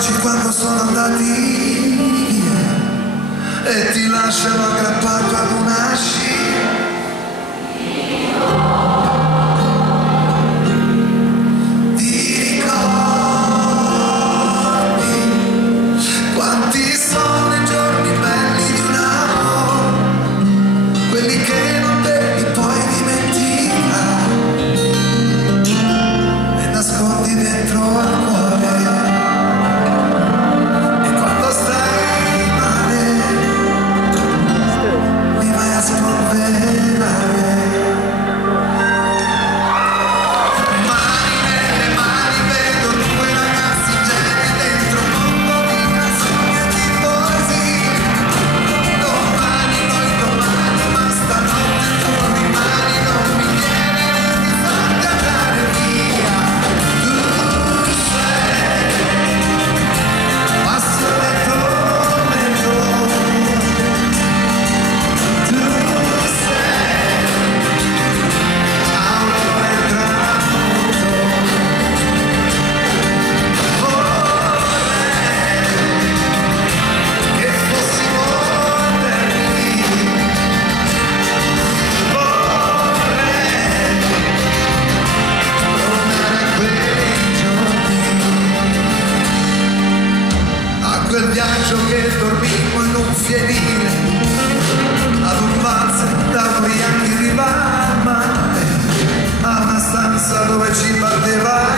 accorgi quando sono andati via e ti lasciano aggrappato ad una scia. Ti ricordi quanti sono i giorni belli di un amore, quelli che non devi poi dimenticare e nascondi dentro al cuore. E quando stai male mi vai a spolverare. Mani nelle mani vedo due ragazzi ingenui dentro un mondo di canzoni e di poesie. Domani, ma stanotte tu rimani, non mi viene di farti andare via. Tu sei passione e tormento, tu sei aurora e tramonto. Vorrei che fossimo eterni, vorrei tornare a quei giorni, a quel viaggio che dormimmo in un fienile, ad un valzer da ubriachi riva al mare, a una stanza dove ci batteva